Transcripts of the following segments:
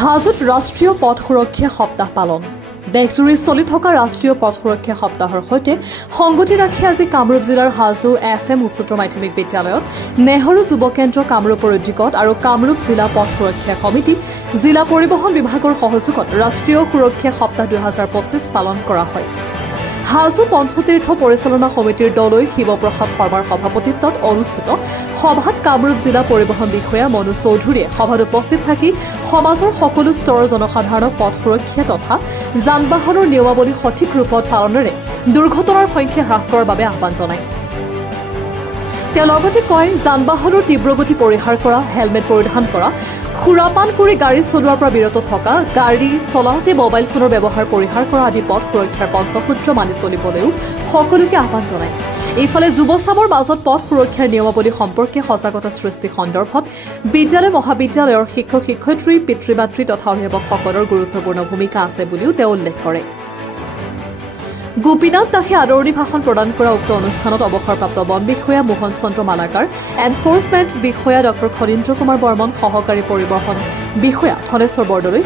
হাজোত ৰাষ্ট্ৰীয় পথ সুৰক্ষা সপ্তাহ পালন। দেশজুৰি চলি থকা ৰাষ্ট্ৰীয় পথ সুৰক্ষা সপ্তাহৰ সৈতে সংগতি ৰাখি আজি কামৰূপ জিলাৰ হাজো FM উচ্চতৰ মাধ্যমিক বিদ্যালয়ত নেহৰু যুৱ কেন্দ্ৰ কামৰূপৰ উদ্যোগত আৰু কামৰূপ জিলা পথ সুৰক্ষা সমিতি, জিলা পৰিবহণ বিভাগৰ সহযোগত ৰাষ্ট্ৰীয় সুৰক্ষা সপ্তাহ 2025 পালন কৰা হয়। হাজো পঞ্চতীৰ্থ পৰিচালনা সমিতিৰ দলৈ শিৱপ্ৰসাদ শৰ্মাৰ সভাপতিত্বত অনুষ্ঠিত সভাত কামৰূপ জিলা পৰিবহণ বিষয়া মনোজ চৌধুৰীয়ে সভাত উপস্থিত থাকি সমাজৰ সকলো স্তৰৰ জনসাধাৰণক পথ সুৰক্ষা তথা যান বাহনৰ নিয়মাৱলী সঠিক ৰূপত পালনেৰে দুৰ্ঘটনাৰ সংখ্যা হ্ৰাস কৰাৰ বাবে আহ্বান জনায়। তেওঁ লগতে কয়, যান বাহনৰ তীব্ৰগতি পৰিহাৰ কৰা, হেলমেট পৰিধান কৰা, সুৰাপান কৰি গাড়ী চলোৱাৰ পৰা বিৰত থকা, গাড়ী চলাওঁতে মোবাইল ফোনৰ ব্যৱহাৰ পৰিহাৰ কৰা আদি পথ সুৰক্ষাৰ পঞ্চসূত্ৰ মানি চলিবলৈও সকলোকে আহ্বান জনায়। এইফালে যুৱচামৰ মাজত পথ সুৰক্ষাৰ নিয়মাৱলী সম্পৰ্কে সজাগতা সৃষ্টি সন্দৰ্ভত বিদ্যালয় মহাবিদ্যালয়ৰ শিক্ষক শিক্ষয়িত্ৰী, পিতৃ মাতৃ তথা অভিভাৱকসকলৰ গুৰুত্বপূৰ্ণ ভূমিকা আছে বুলিও তেওঁ উল্লেখ কৰে। গোপীনাথ দাসে আদৰণি ভাষণ প্ৰদান কৰা উক্ত অনুষ্ঠানত অৱসৰপ্ৰাপ্ত বন বিষয়া মোহন চন্দ্ৰ মালাকাৰ, এনফৰ্চমেণ্ট বিষয়া ডঃ খনীন্দ্ৰ কুমাৰ বৰ্মন, সহকাৰী পৰিবহণ বিষয়া ধনেশ্বৰ বৰদলৈ,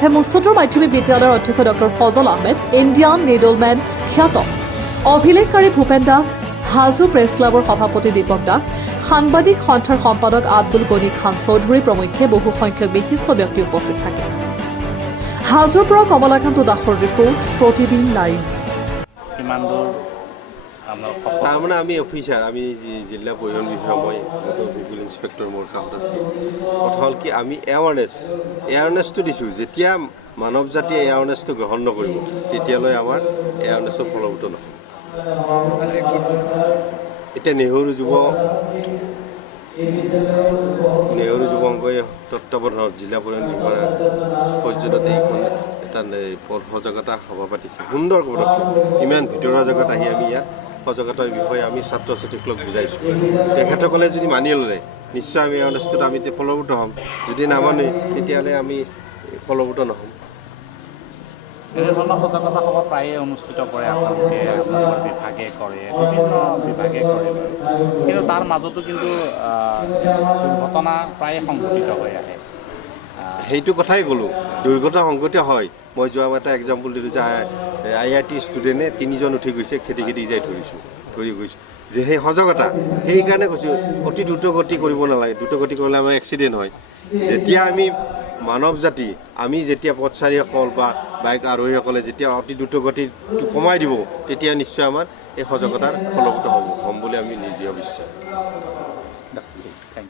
FM উচ্চতৰ মাধ্যমিক বিদ্যালয়ৰ অধ্যক্ষ ডঃ ফজল আহমেদ, ইণ্ডিয়ান নিডলমেন খ্যাত অভিলেখকাৰী ভূপেন দাস, হাজো প্ৰেছ ক্লাবৰ সভাপতি দীপক দাস, সাংবাদিক সন্থাৰ সম্পাদক আব্দুল গনি খান চৌধুৰী প্ৰমুখ্যে বহু সংখ্যক বিশিষ্ট ব্যক্তি উপস্থিত থাকে। হাজোৰ পৰা কমলাকান্ত দাসৰ ৰিপৰ্ট, প্ৰতিদিন লাইভ। তাৰমানে আমি অফিচাৰ, আমি জিলা পৰিবহণ বিভাগ, মই গুগল ইনস্পেক্টৰ মোৰ কামত আছে। কথা হ'ল কি, আমি এৱাৰনেছটো দিছোঁ। যেতিয়া মানৱ জাতিয়ে এৱাৰনেছটো গ্ৰহণ নকৰিব তেতিয়ালৈ আমাৰ এৱাৰনেছৰ ফলভূত নহয়। এতিয়া নেহৰু যুৱ অংগই তত্বাৱধানত জিলা পৰিবহণ বিভাগৰ পৰ্যটত এইখন এটা সজাগতা সভা পাতিছে। সুন্দৰ পদক্ষেপ। ইমান ভিতৰুৱা জেগাত আহি আমি ইয়াত সজাগতাৰ বিষয়ে আমি ছাত্ৰ ছাত্ৰীসকলক বুজাইছোঁ। তেখেতসকলে যদি মানি ল'লে নিশ্চয় আমি এৱাৰনেছটোত আমি ফলভূত হ'ম। যদি নামানে তেতিয়াহ'লে আমি ফলভূত নহ'ম। এনেধৰণৰ সজাগতা সভা প্ৰায়ে অনুষ্ঠিত কৰে, আপোনালোকে আপোনালোকৰ বিভাগে কৰে, বিভিন্ন বিভাগে কৰে, কিন্তু তাৰ মাজতো কিন্তু দুৰ্ঘটনা প্ৰায়ে সংঘটিত হৈ আহে। সেইটো কথাই ক'লোঁ, দুৰ্ঘটনা সংঘটিত হয়। মই যোৱা এটা এক্সাম্পল দিলোঁ যে IIT ষ্টুডেণ্টে 3জন উঠি গৈছে, খেদি যাই ধৰি গৈছোঁ যে সেই সজাগতা। সেইকাৰণে কৈছোঁ অতি দ্ৰুতগতি কৰিব নালাগে। দ্ৰুতগতি কৰিলে আমাৰ এক্সিডেণ্ট হয়। যেতিয়া আমি মানৱ জাতি, আমি যেতিয়া পথচাৰীসকল বা বাইক আৰোহীসকলে যেতিয়া অতি দ্ৰুতগতিটো কমাই দিব, তেতিয়া নিশ্চয় আমাৰ এই সজাগতাৰ ফলভূত হ'ম বুলি আমি নিজে বিশ্বাস।